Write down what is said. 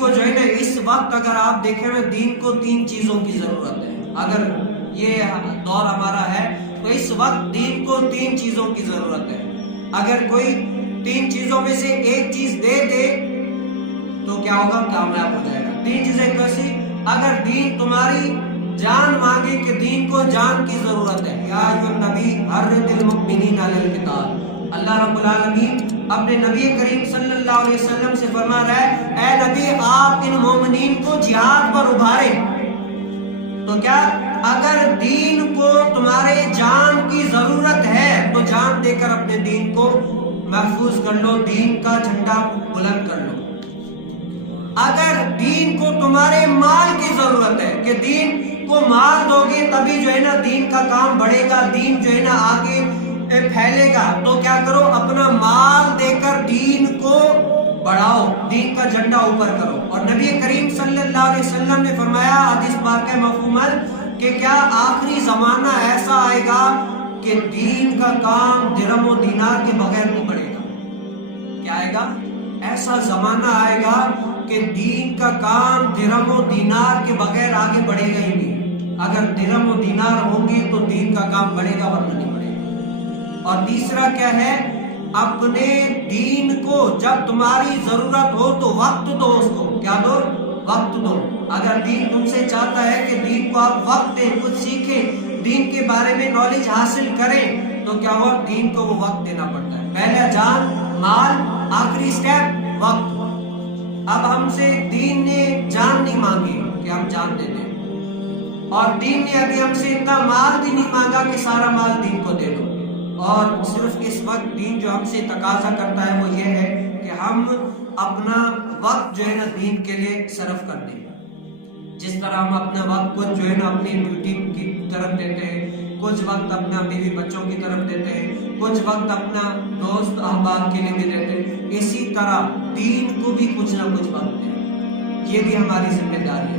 کو جو ہے نا اس وقت اگر آپ دیکھیں نا دین کو 3 چیزوں کی ضرورت ہے. اگر یہ دور ہمارا ہے تو اس وقت دین کو 3 چیزوں کی ضرورت ہے. اگر کوئی 3 چیزوں میں سے ایک چیز دے دے تو کیا ہوگا؟ کامیاب ہو جائے گا. 3 چیزیں کیسی؟ اگر دین تمہاری جان مانگے کہ دین کو جان کی ضرورت ہے. یا ایھا النبی حرض المؤمنین علی القتال. اللہ رب العالمین اپنے نبی کریم صلی اللہ علیہ وسلم سے فرما رہا ہے اے نبی آپ ان مومنین کو جہاد پر ابھاریں. تو کیا اگر دین کو تمہارے جان کی ضرورت ہے تو جان دے کر اپنے دین کو محفوظ کر لو، دین کا جھنڈا بلند کر لو. اگر دین کو تمہارے مال کی ضرورت ہے کہ دین کو مال دو گے تبھی جو ہے نا دین کا کام بڑھے گا، دین جو ہے نا آگے پھیلے گا، تو کیا کرو؟ اپنا مال دے کر دین کو بڑھاؤ، دین کا جھنڈا اوپر کرو. اور نبی کریم صلی اللہ علیہ وسلم نے فرمایا حدیث پاک مفہوماً کہ کیا آخری زمانہ ایسا آئے گا کہ دین کا کام درہم و دینار کے بغیر نہیں بڑھے گا. کیا آئے گا؟ ایسا زمانہ آئے گا کہ دین کا کام درہم و دینار کے بغیر آگے بڑھے گا ہی نہیں. اگر درہم و دینار ہوں گے تو دین کا کام بڑھے گا ورنہ نہیں بڑھے گا. اور تیسرا کیا ہے؟ اپنے دین کو جب تمہاری ضرورت ہو تو وقت دو اس کو. کیا دو؟ وقت دو. اگر دین تم سے چاہتا ہے کہ دین کو آپ وقت دیں، کچھ سیکھیں، دین کے بارے میں نالج حاصل کریں، تو کیا ہوا؟ دین کو وہ وقت دینا پڑتا ہے. پہلا جان، مال، آخری سٹیپ وقت. اب ہم سے دین نے جان نہیں مانگی کہ ہم جان دے دیں، اور دین نے ابھی ہم سے اتنا مال بھی نہیں مانگا کہ سارا مال دین کو دے دو. اور صرف اس وقت دین جو ہم سے تقاضا کرتا ہے وہ یہ ہے کہ ہم اپنا وقت جو ہے نا دین کے لیے صرف کر دیں. جس طرح ہم اپنا وقت کچھ جو ہے نا اپنی ڈیوٹی کی طرف دیتے ہیں، کچھ وقت اپنا بیوی بچوں کی طرف دیتے ہیں، کچھ وقت اپنا دوست احباب کے لیے بھی دیتے ہیں، اسی طرح دین کو بھی کچھ نہ کچھ وقت دیں. یہ بھی ہماری ذمہ داری ہے.